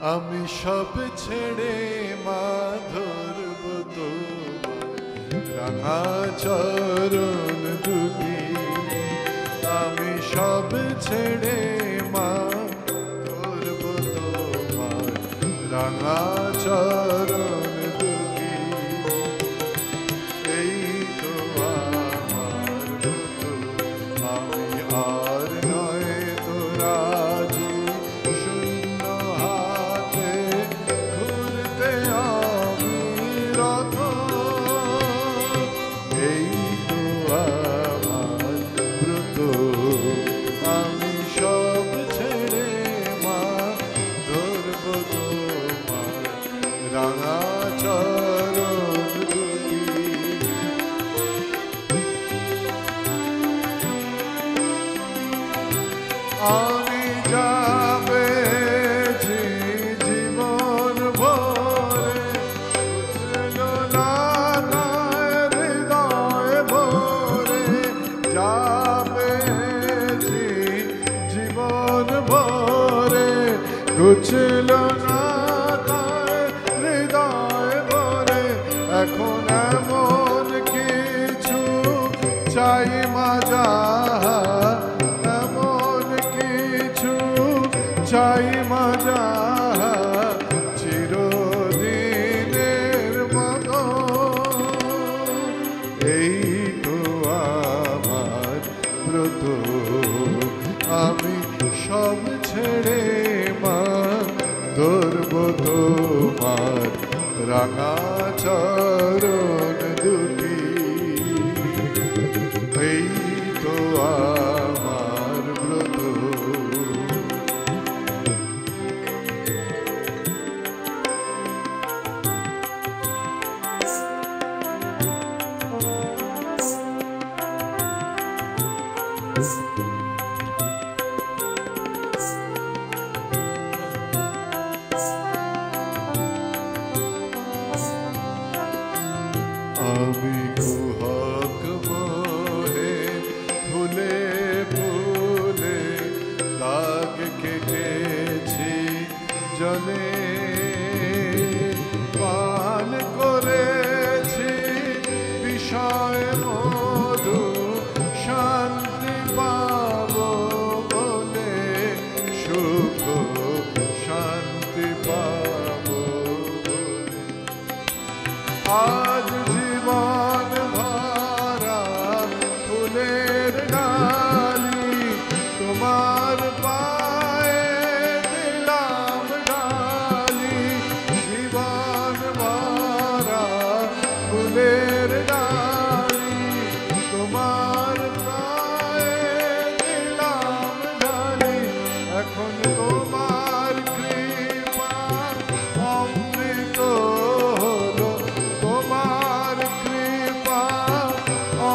আমি সব ছেড়ে মা ধরব তোমার রাঙা চরণ দুটি। আমি সব ছেড়ে মা ধরব তোমার রাঙা চরণ দুটি। এই তো আমার ব্রত, আমি আর নয় তো রাজি শূন্য হাতে ঘুরতে আমি রত। এই তো আমার ব্রত, আমি সব ছেড়ে মা ধরব তোমার রাঙা চরণ দুটি। আমি যাবেছি জীবন ভরে, বুঝলো না হৃদয় ভরে। যাবেছি জীবন ভরে, ঘুচল না হৃদয় ভরে। এখন এমন কিছু চাই মাজা, চাই মাজা চিরদিনের মতো। এই তো আমার ব্রত, আমি সব ছেড়ে মা ধরব তোমার রাঙা চরণ দুটি। এই তো আমার ব্রত। আমি কুহক মোহে ফুলে ফুলে দাগ কেটেছি জলে। পান করেছি বিষয় মধু, শান্তি পাব বলে সুখ শান্তি পাব বলে। আজ জীবন ভরা ফুলের ডালি, তোমার পায়ে দিলাম ডালি। জীবন ভরা ফুলের ডালি, তোমার পায়ে দিলাম ডালি। এখন তোমার কৃপা অমৃত হলো, তোমার কৃপা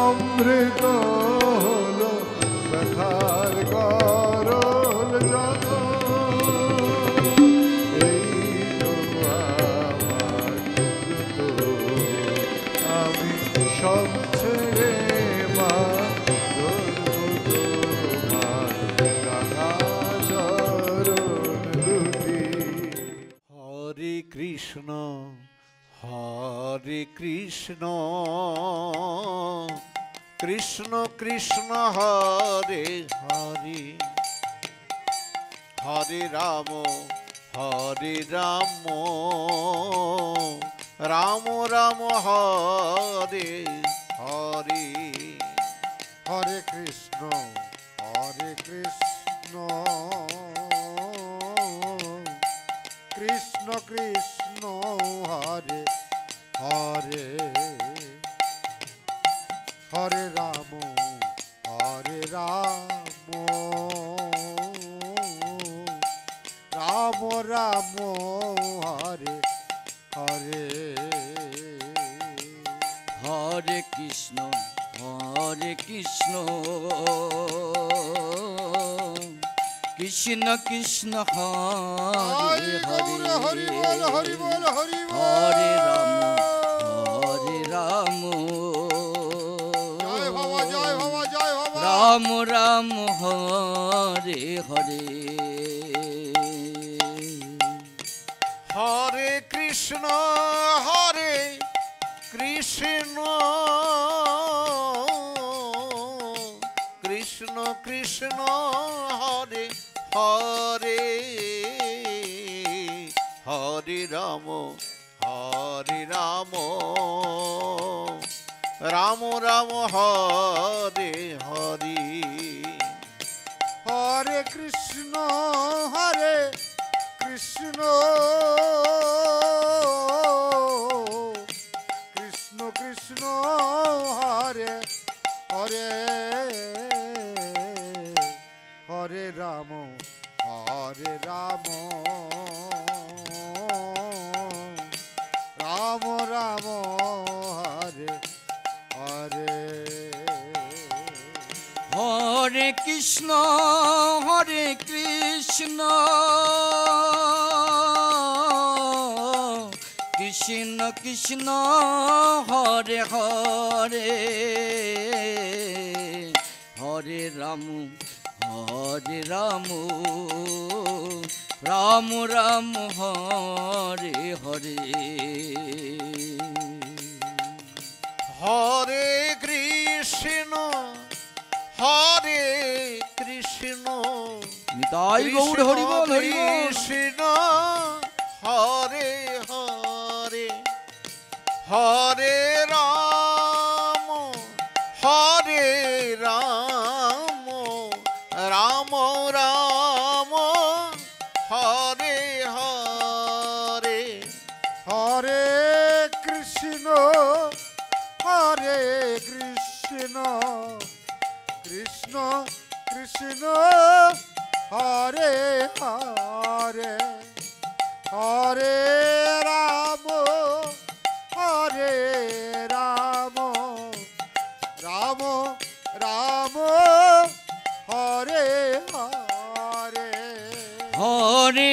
অমৃত হলো। ব্যথার গরল যত, এই তো আমার ব্রত, আমি সব ছেড়ে মা ধরব তোমার রাঙা চরণ দুটি। হরে কৃষ্ণ হরে কৃষ্ণ, কৃষ্ণ কৃষ্ণ হরে হরে, হরে রাম রাম রাম হরে হরে। হরে কৃষ্ণ কৃষ্ণ কৃষ্ণ হরে হরে, হরে রাম রাম রাম হরে হরে। হরে কৃষ্ণ কৃষ্ণ কৃষ্ণ হরে হরে, হরি বল হরি বল হরি বল। হরে রাম জয় বাবা জয় বাবা জয় বাবা। রাম রাম হরে হরে। হরে কৃষ্ণ কৃষ্ণ কৃষ্ণ হরে হরে হরে রাম রাম রাম হরে হরে হরে কৃষ্ণ কৃষ্ণ কৃষ্ণ হরে হরে হরে রাম রাম রাম হরে হরে হরে কৃষ্ণ কৃষ্ণ কৃষ্ণ হরে হরে হরে রাম রাম রাম হরে হরে হরে কৃষ্ণ নিতাই গৌর হরি বল হরি বল। কৃষ্ণ হরে হরে হরে রাম রাম রাম হরে হরে হরে কৃষ্ণ কৃষ্ণ কৃষ্ণ হরে হরে হরে রাম রাম রাম হরে হরে হরে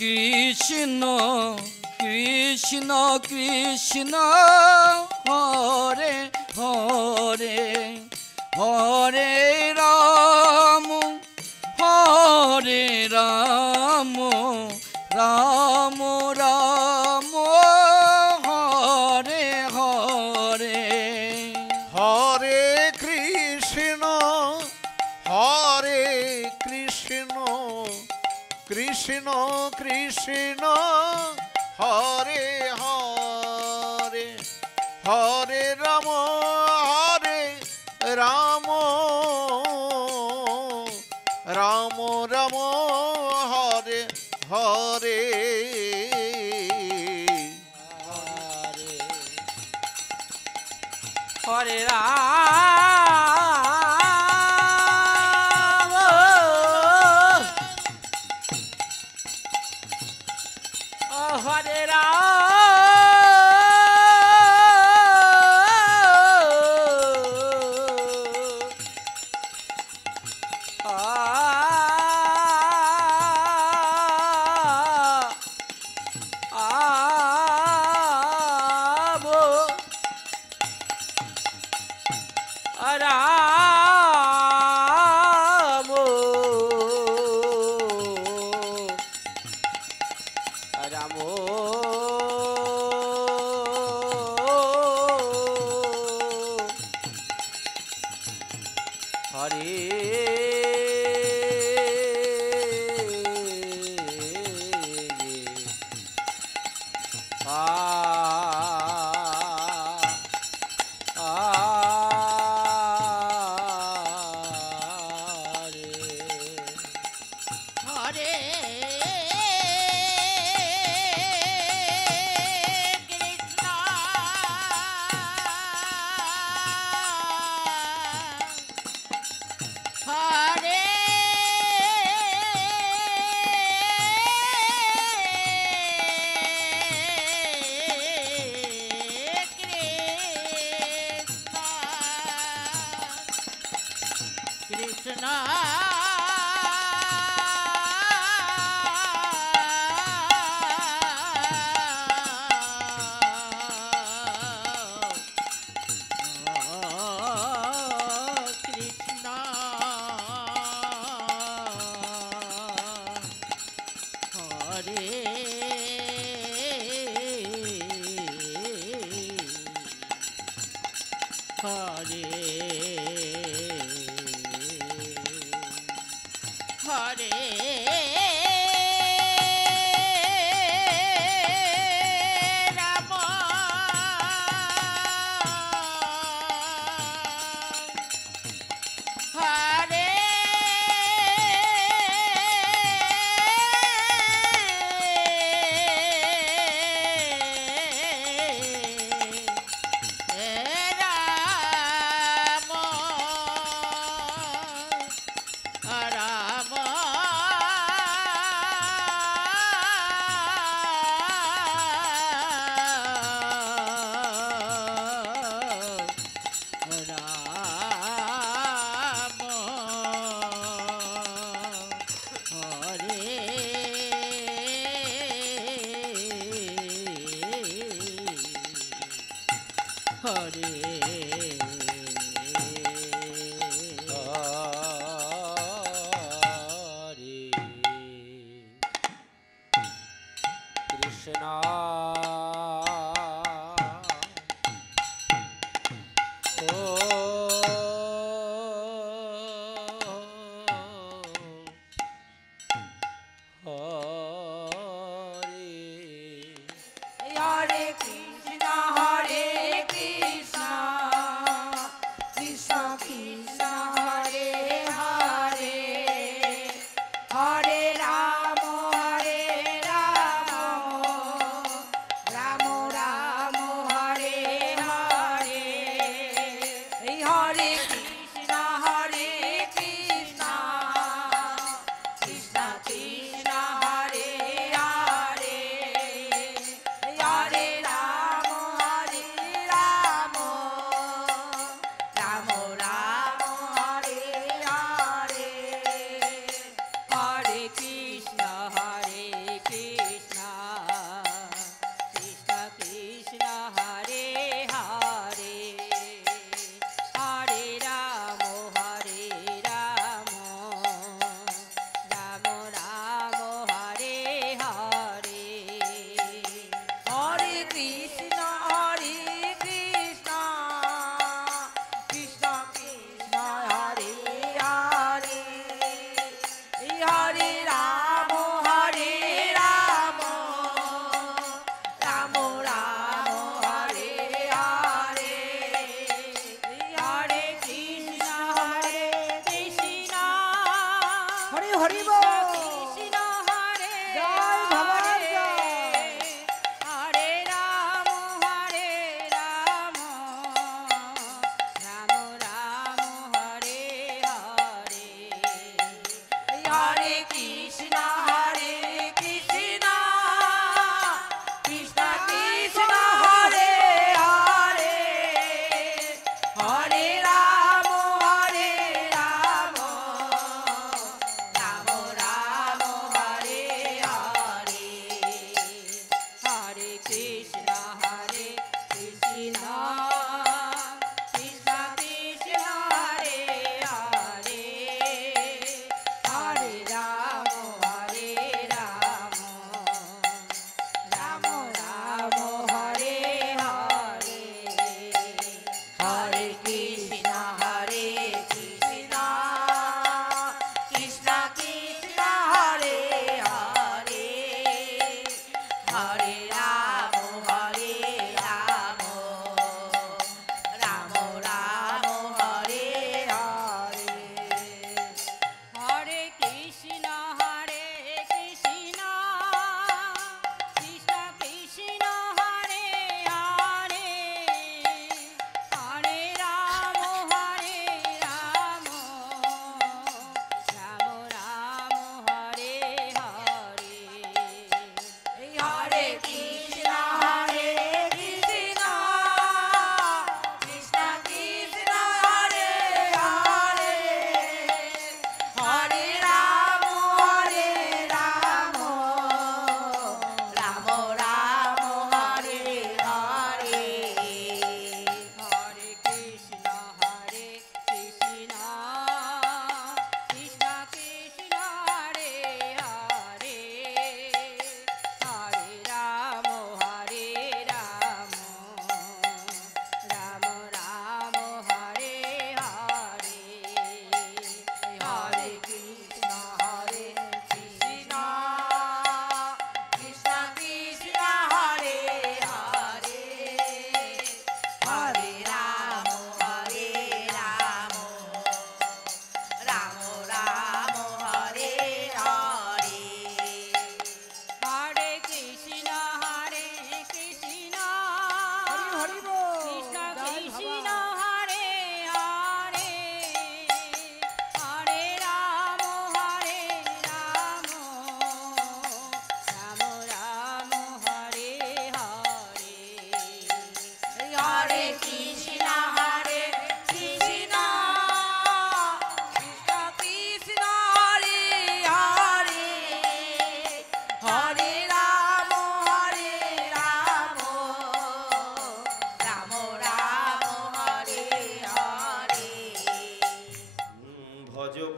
কৃষ্ণ কৃষ্ণ কৃষ্ণ হরে হরে হরে রাম রাম রাম হরে হরে হরে কৃষ্ণ কৃষ্ণ কৃষ্ণ হরে হরে হরে রাম রাম রাম হরে হরে হরে রাম হরে হরে হরে রাম হরে Ramo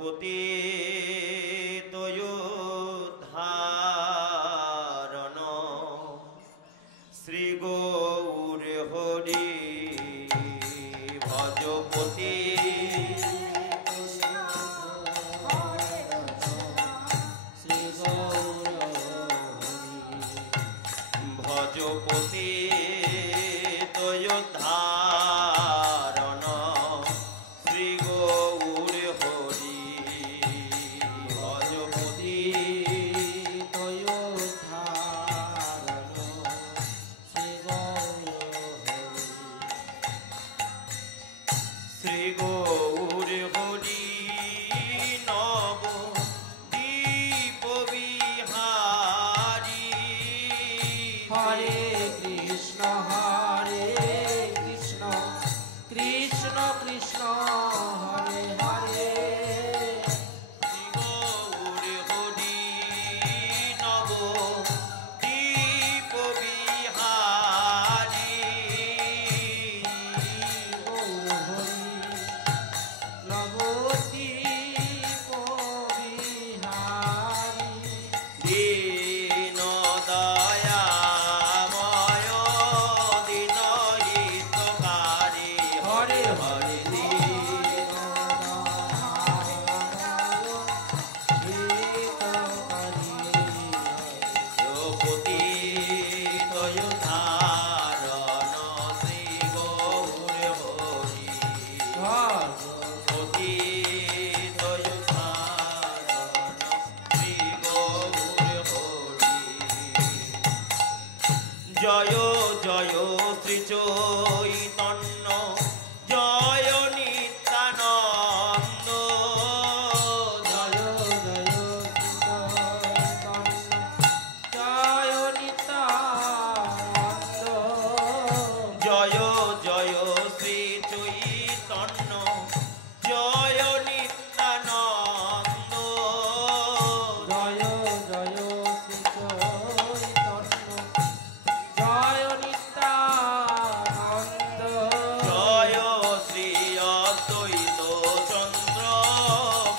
ভজপতি তয়োধারণ শ্রী গৌর হরি ভজপতি ভজপতি তয়োধারণ শ্রী গৌর হরি ভজপতি শ্রী গৌর হরি নব দীপ বিহারী হরে কৃষ্ণ কৃষ্ণ কৃষ্ণ হরে হরে শ্রী গৌর হরি নব দীপ বিহারী নবদ্বীপ বিহারী দীন দয়াময় দীন হিতকারী হরে হরে দ্রৌপদী তয়োধারণ শ্রী গৌর হরি দ্রৌপদী তয়োধারণ শ্রী গৌর হরি জয় জয় শ্রী চৈতন্য জয় নিত্যানন্দ জয় জয় নিত্যানন্দ জয় জয় শ্রী চৈতন্য জয় নিত্যানন্দ জয় জয় শ্রী চৈতন্য জয় নিত্যানন্দ জয় শ্রী অদ্বৈত চন্দ্র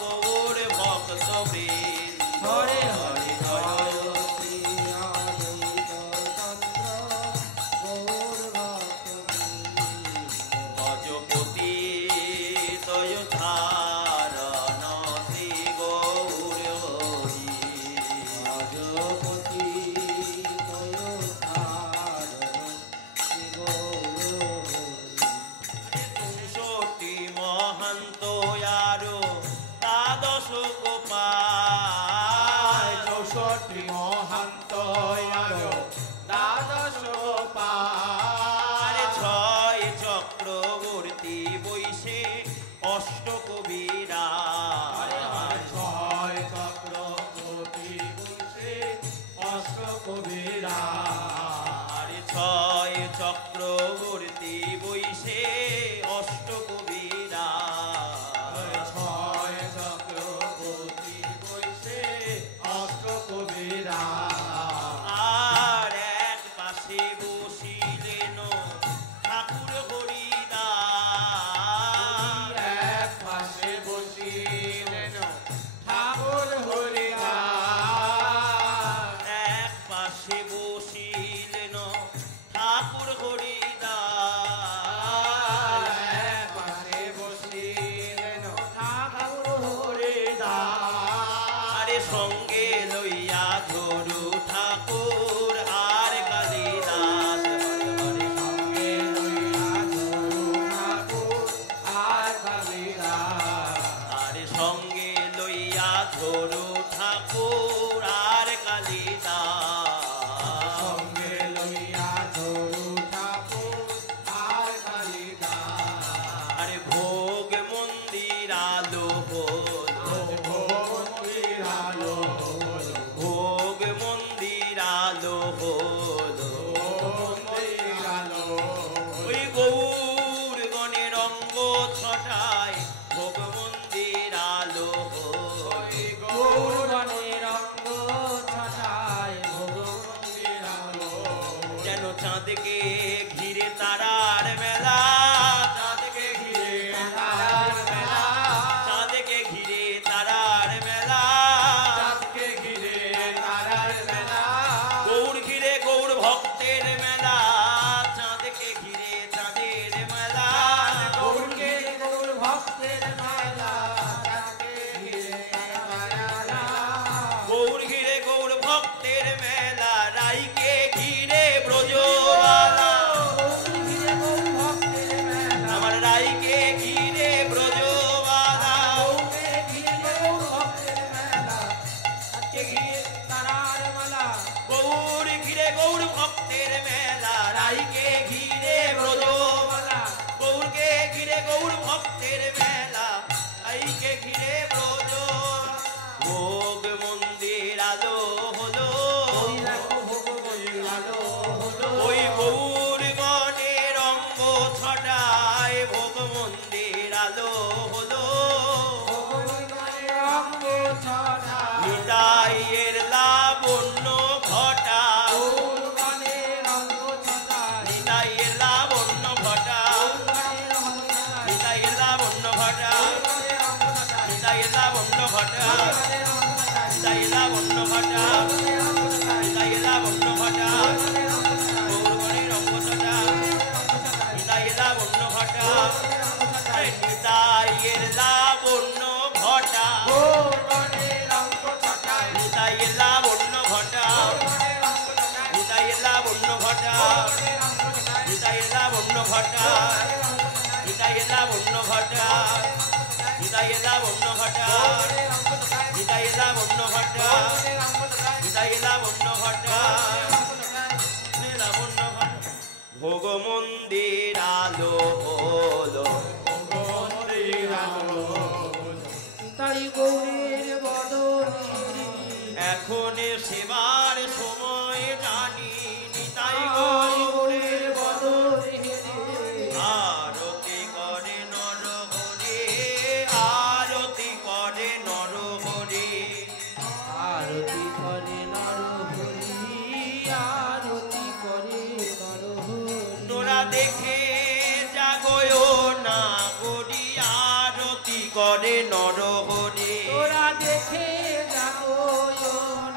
গৌর ভক্ত বৃন্দ হরে হরে হরে জয় শ্রী অদ্বৈত চন্দ্র গৌর ভক্তবৃন্দ। ভজপতি তয়োধারণ শ্রী গৌর হরি ভজপতি তয়োধারণ শ্রী গৌর হরি। 64 মহান্ত আরো দ্বাদশ গোপাল 64 মহান্ত আরো দ্বাদশ গোপাল আরে 6 চক্রবর্তী বৈশে অষ্ট কবিরা ছয় চক্রবর্তী বংশে অষ্ট কবিরা আরে 6 চক্রবর্তী বৈশে অষ্ট কবিরা ছয় চক্রবর্তী বংশে অষ্ট কবিরা আর এক পাশে বসিলেন ঠাকুর হরিদাস এক পাশে বসিলেন ঠাকুর হরিদাস এক পাশে বসিলেন ঠাকুর হরিদাস এক পাশে বসিলেন ঠাকুর হরিদাস আরে সঙ্গে লইয়া ধরু ঠাকুর আর কালিদাস সঙ্গে লইয়া ধরু ঠাকুর আর কালিদাস আরে সঙ্গে লইয়া ধরু ঠাকুর আর কালিদাস সঙ্গে লইয়া ধরু ঠাকুর আর কালিদাস আরে ভোগ মন্দির আলো ভোগ মন্দির আলো আলো হলো ভগবানের অঙ্গ ছটা নিতাইয়ের লাবণ্য ঘটা ভগবানের অঙ্গ ছটা নিতাইয়ের লাবণ্য ঘটা ভগবানের অঙ্গ ছটা নিতাইয়ের লাবণ্য ঘটা নিতাইয়ের লাবণ্য ঘটা নিতাইয়ের লাবণ্য ঘটা নিতাইয়ের লাবণ্য ঘটা গৌরবনের অঙ্গ ছটা নিতাইয়ের লাবণ্য ঘটা নিতাইয়ের লাবণ্য ঘটা ভগবানের অঙ্গ ছটা নিতাইয়ের লাবণ্য ঘটা নিতাইয়ের লাবণ্য ঘটা নিতাইয়ের লাবণ্য ঘটা নিতাইয়ের লাবণ্য ঘটা নিতাইয়ের লাবণ্য ঘটা নিতাইয়ের লাবণ্য ঘটা নিতাইয়ের লাবণ্য ঘটা লাবণ্য ঘটা ভোগ মন্দির আলো হলো তাই গৌরের বদনে এখন সেবার সময় জানি নিতাই গৌরের বদনে আরতি করে নর হরে আরতি করে নর হরে আরতি করে নরহরি আরতি করে নরহরি তোরা দেখে জাগয় না গরি আরতি করে নর হরে তোরা দেখে যাবো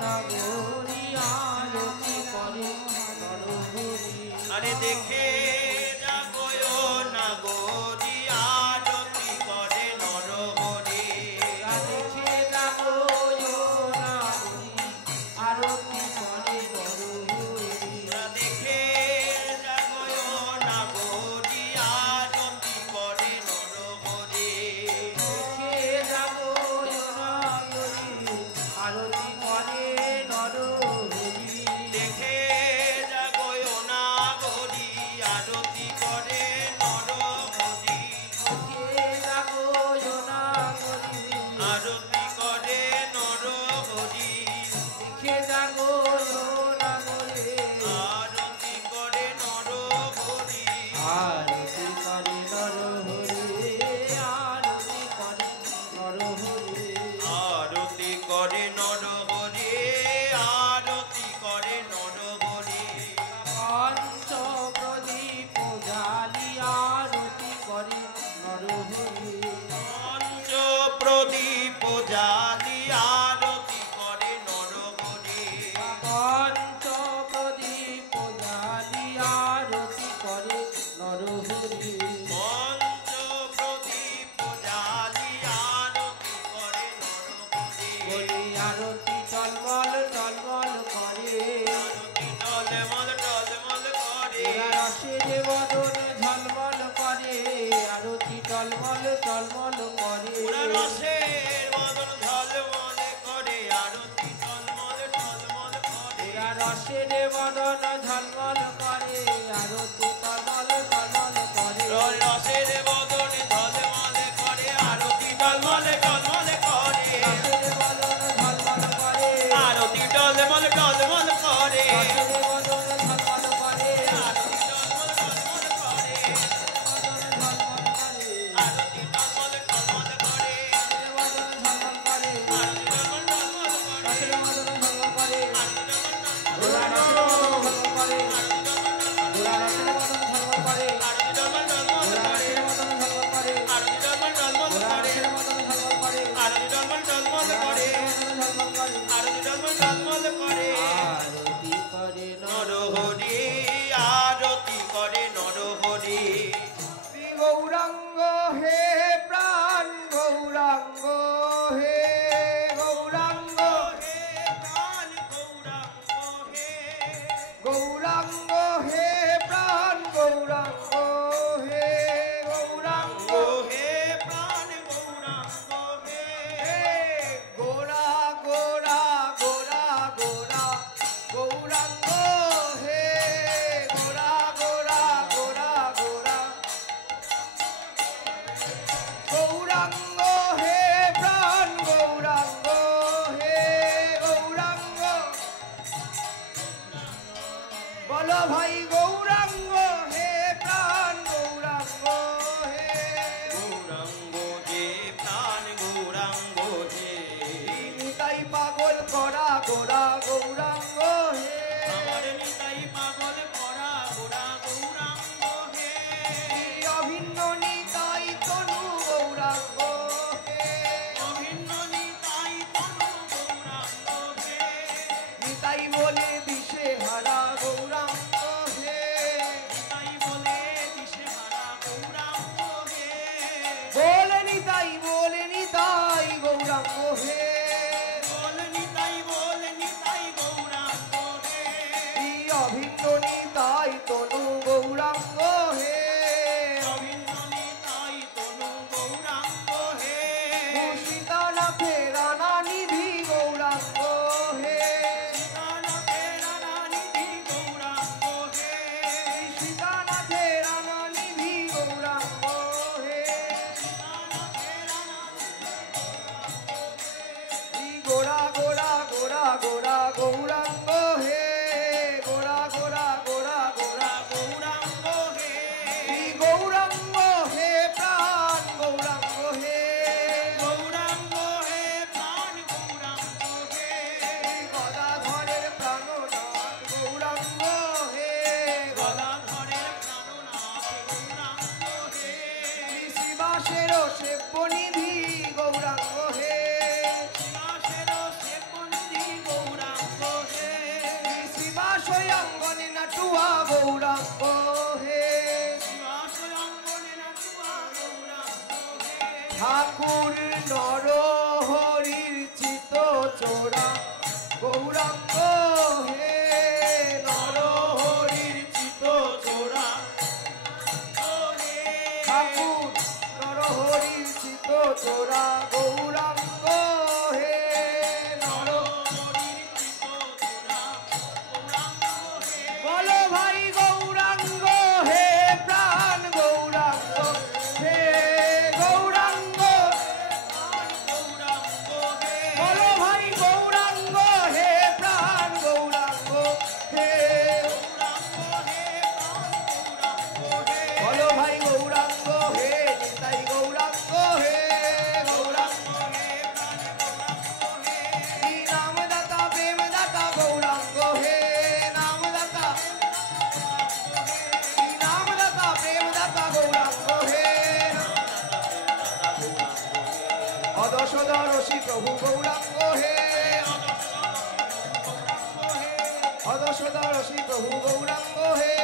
নগরী আরতি করে নরহরি আরে দেখে জাগয় না গরি আরতি করে নর হরে তোরা দেখে যাবো নগরী আরতি করে নরহরি তোরা দেখে জাগয় না গরি আরতি করে নর হরে দেখে যাবো নগরী আরতি করে নরহরি দেখে জাগয় না গরি আরতি করে নর হরি দেখে যাবো নগরী আরতি করে নর হরি দেখে যাবো নগরে আরতি করে নর হরি আরতি করে নরহরি আরতি করে নরহরি আরতি করে নর হরি আরতি করে নর হরি পঞ্চ প্রদীপ জালি আরতি করে নরহরি পঞ্চ প্রদীপ জালি আরতি করে নর হরি পঞ্চ প্রদীপ জালি আরতি করে নরহরি পঞ্চ প্রদীপ জালি আরতি করে নর হরি বলি আরতি টলমল টলমল করে আরতি টলমল টলমল করে এরা রসের বদন ঝলমল করে আরতি টলমল টলমল করে পুরা রসের বদন ঝলমল করে আরতি টলমল টলমল করে এরা রসের বদন ঝলমল করে আরতি টলমল টলমল করে রসের বদন ঝলমল করে আরতি টলমল টলমল করে রসের বদন ঝলমল করে আরতি টলমল টলমল করে রসের বদন ঝলমল করে আরতি টলমল টলমল করে বদন ঝলমল করে আরতি টলমল টলমল করে বদন ঝলমল করে আরতি টলমল টলমল করে রসের বদন ঝলমল করে আরতি টলমল টলমল রসের বদন ঝলমল করে নিতাই বলে নিতাই গৌরাঙ্গ হে বল নিতাই গৌরাঙ্গ হে অভিন্ন নিতাই তনু গৌরাঙ্গ হে অভিন্ন নিতাই তনু গৌরাঙ্গ হে সীতানাথে রানা নিধি গৌরাঙ্গ হে সীতানাথে রানা নিধি গৌরাঙ্গ হে সীতানাথে রানা নিধি গৌরাঙ্গ হে গোরা গোরা গোরা গোরা গৌরাঙ্গ হে গোরা গোরা গোরা গোরা গৌরাঙ্গ হে গৌরাঙ্গ হে প্রাণ গৌরাঙ্গ হে গৌরাঙ্গ হে প্রাণ গৌরাঙ্গ হে গদাধরের প্রাণনাথ গৌরাঙ্গ হে গদাধরের প্রাণনাথ গৌরাঙ্গ হে শিবাসের সেব্যনিধি গৌরাঙ্গ হে শিবাসের সেবনিধি গৌরাঙ্গ হে শিবাশয় অঙ্গনে নাটুয়া গৌরাঙ্গ হে শিবাসয়ঙ্গনে নাচুয়া গৌরাঙ্গ হে ঠাকুর নর হরির চিত চোরা গৌরাঙ্গ হে নর হরির চিত চোরা ঠাকুর নর হরির চিত চোরা গৌরাঙ্গ হে নর বলো ভাই গৌরাঙ্গ হে প্রাণ গৌরাঙ্গ হে গৌরাঙ্গ বলো ভাই গৌরাঙ্গ হে প্রাণ গৌরাঙ্গ হে বলো ভাই গৌরাঙ্গ হে নিতাই গৌরাঙ্গ হে গৌরাঙ্গ নামদাতা প্রেমদাতা গৌরাঙ্গ হে নামদাতা নামদাতা প্রেমদাতা গৌরাঙ্গ হে অদশদরসি প্রভু গৌরাঙ্গ হে অদশদরসি প্রভু গৌরাঙ্গ হে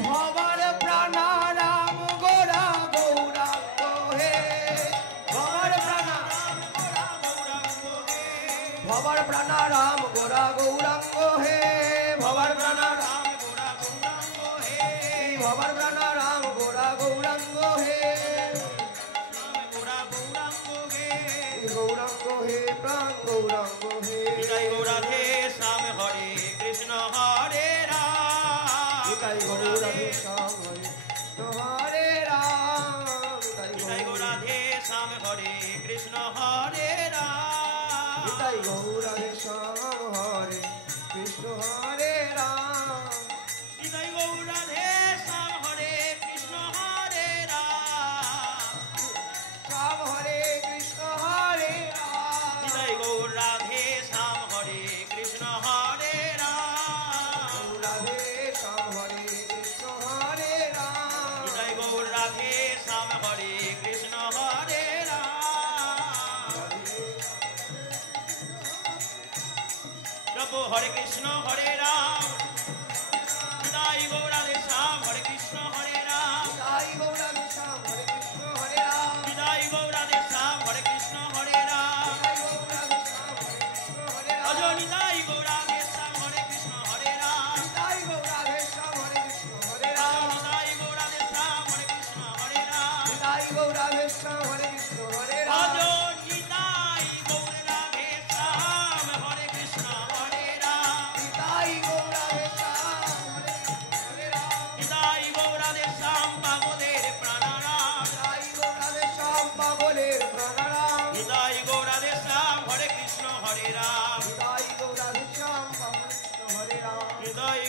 ভবার প্রাণারাম গোরা গৌরাঙ্গ হে ভবার প্রাণারাম গোরা গৌরাঙ্গ হে ভবার প্রাণারাম ভবার প্রাণারাম গোরা গৌরাঙ্গ হে গৌরাঙ্গ হে প্রাণ গৌরাঙ্গ হে রাধে শ্যাম হরে কৃষ্ণ হরে রাম নিতাই গৌরাধে শ্যাম হরে হরে রাম নিতাই রাধে শ্যাম হরে কৃষ্ণ হরে রাম নিতাই গৌরাধে শ্যাম হরে কৃষ্ণ হরে রাম নিতাই রাধে শ্যাম হরে কৃষ্ণ হরে রাম শ্যাম হরে কৃষ্ণ হরে রাম নিতাই রাধে শ্যাম হরে কৃষ্ণ হরে রাম রাধে শ্যাম হরে কৃষ্ণ হরে রাম নিতাই রাধে শ্যাম হরে কৃষ্ণ হরে রাম প্রভু হরে কৃষ্ণ হরে রাম নিতাই রাধে শ্যাম হরে কৃষ্ণ হরে রাম নিতাই গৌরাধে শ্যাম হরে কৃষ্ণ হরে রাম নিতাই রাধে শ্যাম হরে কৃষ্ণ হরে রাম নিতাই গৌরাধে শ্যাম হরে কৃষ্ণ হরে রাম অজ নিতাই রাধে শ্যাম হরে কৃষ্ণ হরে রাম নিতাই গৌরাধে শ্যাম হরে কৃষ্ণ হরে অজ রাম নিতাই রাধে শ্যাম হরে কৃষ্ণ হরে রাম নিতাই গৌরাধে শ্যাম হরে কৃষ্ণ হরে রাম অজ নিতাই রাধে শ্যাম হরে কৃষ্ণ হরে রাম নিতাই গৌরাধে শ্যাম হরে কৃষ্ণ হরে রাম নিতাই রাধে শ্যাম পাগলের প্রাণারাম নিতাই গৌরাধে শ্যাম পাগলের প্রাণারাম নিতাই রাধে শ্যাম হরে কৃষ্ণ হরে রাম নিতাই গৌরাধে শ্যাম পাগলের কৃষ্ণ হরে রাম নিতাই